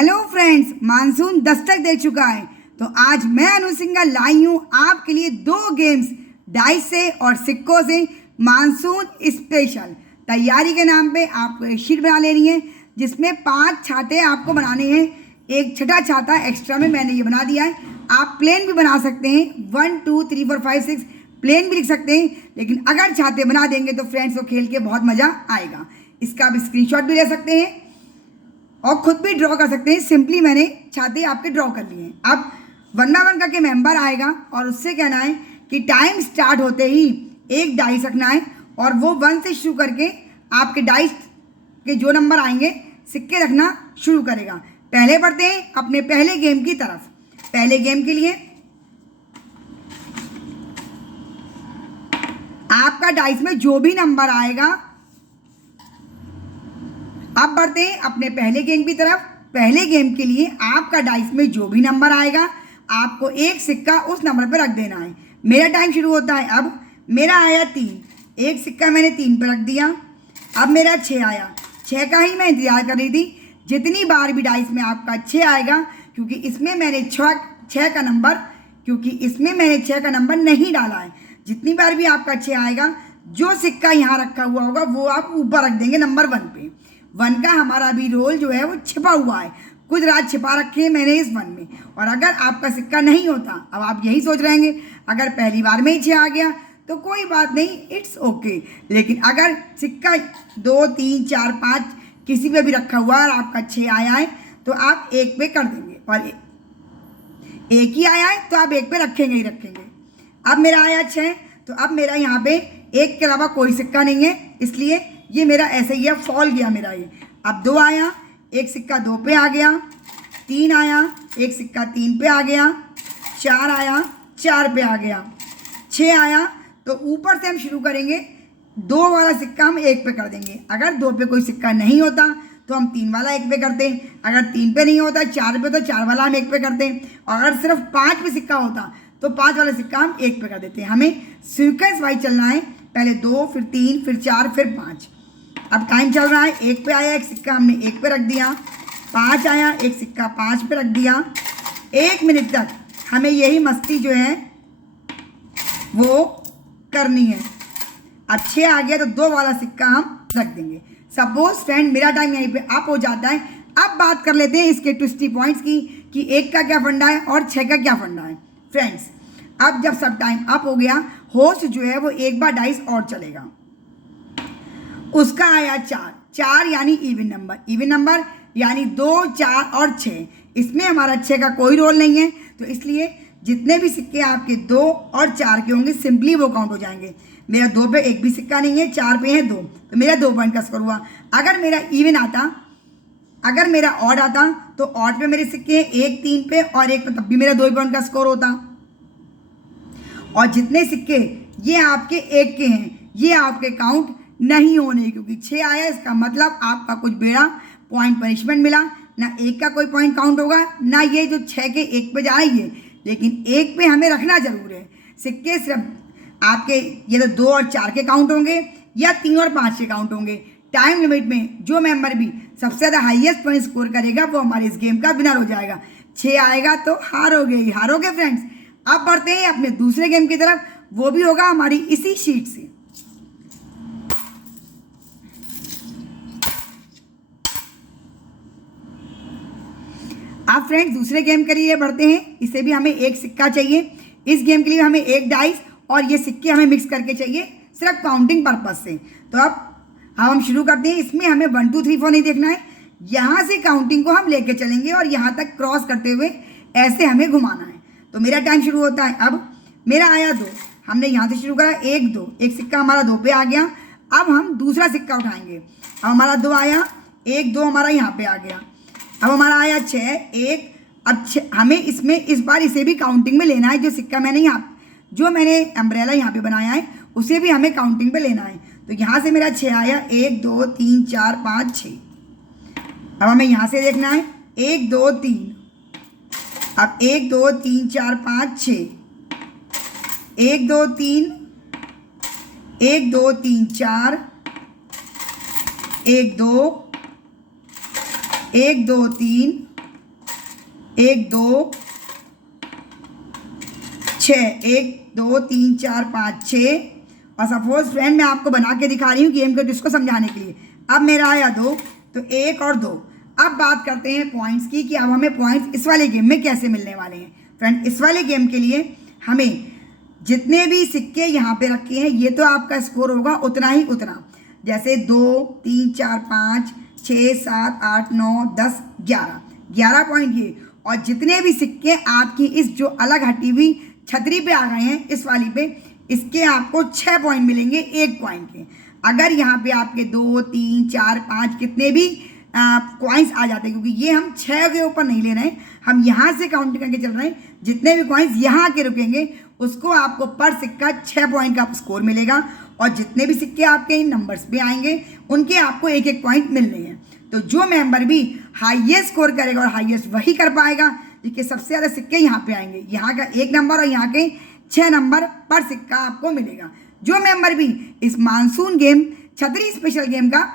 Hello friends, monsoon Dastak दे चुका है तो आज मैं अनु सिंघल लाई हूँ आपके लिए दो गेम्स डाइस से और सिक्कों से मानसून स्पेशल। तैयारी के नाम पे आपको एक शीट बना लेनी है जिसमें 5 छाते आपको बनाने हैं। एक छठा छाता एक्स्ट्रा में मैंने ये बना दिया है। आप प्लेन भी बना सकते हैं, 1 2 3 4 5 6 प्लेन भी लिख सकते हैं, लेकिन अगर छाते बना देंगे तो फ्रेंड्स को खेल के बहुत मज़ा आएगा। इसका आप स्क्रीनशॉट भी ले सकते हैं और खुद भी ड्रॉ कर सकते हैं। सिंपली मैंने छाते आपके ड्रॉ कर लिए हैं। अब 1 बाय 1 करके मेंबर आएगा और उससे कहना है कि टाइम स्टार्ट होते ही एक डाइस रखना है और वो 1 से शुरू करके आपके डाइस के जो नंबर आएंगे सिक्के रखना शुरू करेगा। पहले बढ़ते हैं अपने पहले गेम की तरफ। पहले गेम के लिए आपका डाइस में जो भी नंबर आएगा, अब बढ़ते हैं अपने पहले गेम की तरफ। पहले गेम के लिए आपका डाइस में जो भी नंबर आएगा आपको एक सिक्का उस नंबर पर रख देना है। मेरा टाइम शुरू होता है। अब मेरा आया 3, एक सिक्का मैंने 3 पर रख दिया। अब मेरा 6 आया, 6 का ही मैं इंतजार कर रही थी। जितनी बार भी डाइस में आपका 6 आएगा, क्योंकि इसमें मैंने 6 का नंबर नहीं डाला है, जितनी बार भी आपका 6 आएगा जो सिक्का यहाँ रखा हुआ होगा वो आप ऊपर रख देंगे नंबर 1 पे। 1 का हमारा भी रोल जो है वो छिपा हुआ है, कुछ राज छिपा रखे हैं मैंने इस 1 में। और अगर आपका सिक्का नहीं होता, अब आप यही सोच रहे हैं अगर पहली बार में ही 6 आ गया तो कोई बात नहीं, इट्स ओके। लेकिन अगर सिक्का 2 3 4 5 किसी पे भी रखा हुआ है और आपका 6 आया है तो आप 1 पे कर देंगे, और 1 ही आया है तो आप 1 पे रखेंगे ही रखेंगे। अब मेरा आया 6, तो अब मेरा यहाँ पे 1 के अलावा कोई सिक्का नहीं है, इसलिए ये मेरा ऐसे ही है, फॉल गया मेरा ये। अब 2 आया, एक सिक्का 2 पे आ गया। 3 आया, एक सिक्का 3 पे आ गया। 4 आया, 4 पे आ गया। 6 आया तो ऊपर से हम शुरू करेंगे, 2 वाला सिक्का हम 1 पे कर देंगे। अगर 2 पे कोई सिक्का नहीं होता तो हम 3 वाला 1 पे करते हैं। अगर 3 पे नहीं होता 4 पे तो 4 वाला हम 1 पे करते हैं। और अगर सिर्फ 5 पे सिक्का होता तो 5 वाला सिक्का हम 1 पे कर देते हैं। हमें सीक्वेंस वाइज चलना है, पहले 2 फिर 3 फिर 4 फिर 5। अब टाइम चल रहा है। 1 पे आया एक सिक्का हमने 1 पे रख दिया। 5 आया, एक सिक्का 5 पे रख दिया। 1 मिनट तक हमें यही मस्ती जो है वो करनी है। अब 6 आ गया तो 2 वाला सिक्का हम रख देंगे। सपोज फ्रेंड मेरा टाइम यहीं पे अप हो जाता है। अब बात कर लेते हैं इसके ट्विस्टी पॉइंट्स की कि 1 का क्या फंडा है और 6 का क्या फंडा है। फ्रेंड्स अब जब सब टाइम अप हो गया, होस्ट जो है वो एक बार डाइस और चलेगा। उसका आया 4 यानी इवन नंबर यानी 2 4 और 6। इसमें हमारा 6 का कोई रोल नहीं है, तो इसलिए जितने भी सिक्के आपके 2 और 4 के होंगे सिंपली वो काउंट हो जाएंगे। मेरा 2 पे एक भी सिक्का नहीं है, 4 पे है 2, तो मेरा 2 पॉइंट का स्कोर हुआ। अगर मेरा इवन आता, अगर मेरा ऑड आता तो ऑड पे मेरे सिक्के हैं 1 3 पे और 1 पे, तब भी मेरा 2 पॉइंट का स्कोर होता। और जितने सिक्के ये आपके 1 के हैं ये आपके काउंट नहीं होने, क्योंकि 6 आया इसका मतलब आपका कुछ बेड़ा पॉइंट पनिशमेंट मिला। ना 1 का कोई पॉइंट काउंट होगा, ना ये जो 6 के 1 पे जाएंगे, लेकिन 1 पे हमें रखना जरूर है। सिक्के सिर्फ आपके ये तो 2 और 4 के काउंट होंगे या 3 और 5 के काउंट होंगे। टाइम लिमिट में जो मेंबर भी सबसे ज़्यादा हाईएस्ट पॉइंट स्कोर करेगा वो हमारे इस गेम का विनर हो जाएगा। 6 आएगा तो हारोगे ही हारोगे फ्रेंड्स। अब बढ़ते हैं अपने दूसरे गेम की तरफ, वो भी होगा हमारी इसी शीट से। अब फ्रेंड्स दूसरे गेम के लिए बढ़ते हैं। इसे भी हमें एक सिक्का चाहिए। इस गेम के लिए हमें एक डाइस और ये सिक्के हमें मिक्स करके चाहिए, सिर्फ काउंटिंग पर्पज से। तो अब हम शुरू करते हैं। इसमें हमें 1 2 3 4 नहीं देखना है, यहाँ से काउंटिंग को हम लेके चलेंगे और यहाँ तक क्रॉस करते हुए ऐसे हमें घुमाना है। तो मेरा टाइम शुरू होता है। अब मेरा आया 2, हमने यहाँ से शुरू करा 1 2, एक सिक्का हमारा 2 पे आ गया। अब हम दूसरा सिक्का उठाएंगे। अब हमारा 2 आया, 1 2 हमारा यहाँ पे आ गया। अब हमारा आया 6 1। अब हमें इसमें इस बार इसे भी काउंटिंग में लेना है। जो सिक्का मैंने अम्ब्रेला यहाँ पे बनाया है उसे भी हमें काउंटिंग पे लेना है। तो यहाँ से मेरा 6 आया, 1 2 3 4 5 6। अब हमें यहाँ से देखना है 1 2 3। अब 1 2 3 4 5 6, 1 2 3 1 2 3 4, 1 2 1 2 3 1 2 6, 1 2 3 4 5 6। और सपोज फ्रेंड मैं आपको बना के दिखा रही हूँ गेम के इसको समझाने के लिए। अब मेरा आया 2, तो 1 और 2। अब बात करते हैं पॉइंट्स की कि अब हमें पॉइंट्स इस वाले गेम में कैसे मिलने वाले हैं। फ्रेंड इस वाले गेम के लिए हमें जितने भी सिक्के यहाँ पे रखे हैं ये तो आपका स्कोर होगा उतना ही उतना, जैसे 2 3 4 5 6 7 8 9 10 11 पॉइंट ये। और जितने भी सिक्के आपकी इस जो अलग हटी हुई छतरी पे आ गए हैं इस वाली पे, इसके आपको 6 पॉइंट मिलेंगे 1 पॉइंट के। अगर यहाँ पे आपके 2 3 4 5 कितने भी कॉइन्स आ जाते हैं, क्योंकि ये हम 6 के ऊपर नहीं ले रहे हैं, हम यहाँ से काउंट करके चल रहे हैं। जितने भी कॉइन्स यहाँ के रुकेंगे उसको आपको पर सिक्का 6 पॉइंट का स्कोर मिलेगा। और जितने भी सिक्के आपके इन नंबर्स पे आएंगे उनके आपको 1 पॉइंट मिलने हैं। तो जो मेंबर भी हाईएस्ट स्कोर करेगा और हाईएस्ट वही कर पाएगा जिसके सबसे ज़्यादा सिक्के यहाँ पे आएंगे। यहाँ का 1 नंबर और यहाँ के 6 नंबर पर सिक्का आपको मिलेगा। जो मेंबर भी इस मानसून गेम छतरी स्पेशल गेम का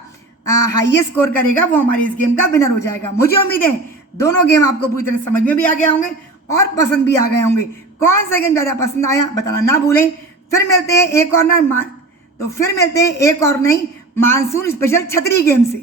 हाईएस्ट स्कोर करेगा वो हमारे इस गेम का विनर हो जाएगा। मुझे उम्मीद है दोनों गेम आपको पूरी तरह समझ में भी आ गए होंगे और पसंद भी आ गए होंगे। कौन सा गेम ज़्यादा पसंद आया बताना ना भूलें। फिर मिलते हैं एक और नई मानसून स्पेशल छतरी गेम से।